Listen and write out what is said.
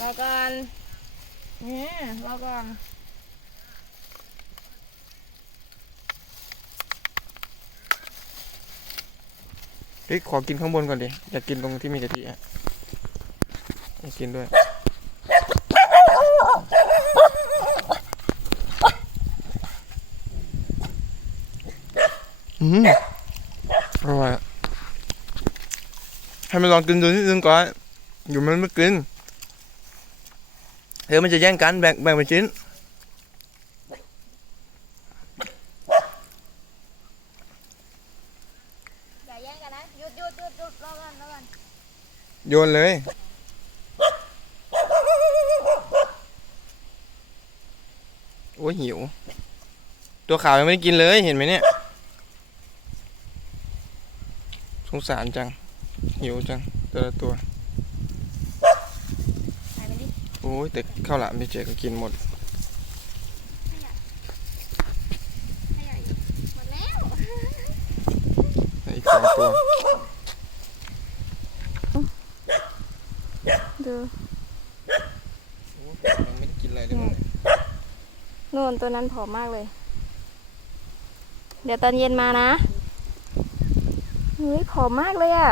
รอก่อนนี่รอก่อนเฮ้ยขอกินข้างบนก่อนดิ อยากกินตรงที่มีกะทิอะอยากกินด้วย อืมอร่อยอะให้มันลองกินดูนิดนึงก่อน อยู่มันไม่กิน เดี๋ยวมันจะแย่งกันแบ่งแบ่งเป็นชิ้น อย่าแย่งกันนะหยุดหยุดหยุดหยุดรอก่อนรอก่อนโยนเลย โอ้ยหิว ตัวขาวยังไม่ได้กินเลยเห็นไหมเนี่ย สงสารจัง หิวจังแต่ละตัวถ่ายไปดิโอ้ยแต่ข้าวหลามพี่เจก็กินหมดให้ใหญ่หมดแล้ว อีกสองตัวดูยังไม่ได้กินอะไรเลยนู่นตัวนั้นผอมมากเลย เดี๋ยวตอนเย็นมานะเฮ้ยผอมมากเลยอะ